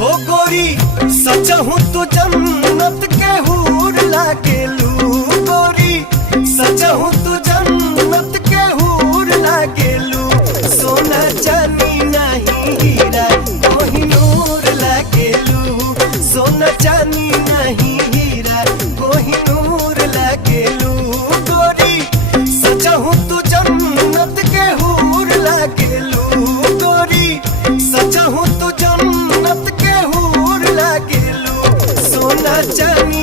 हो गोरी सचहु तू जन्नत के हूर लागेलू। गोरी सचहु तू जन्नत के हूर लागेलू। सोना चांदी नहीं हीरा कोहिनूर लागेलू। सोना चांदी नहीं हीरा कोहिनूर लागेलू। गोरी सचहु तू जन्नत के हूर लागेलू। गोरी सचहु तू जन्नत के हूर लागेलू। सोना चांदी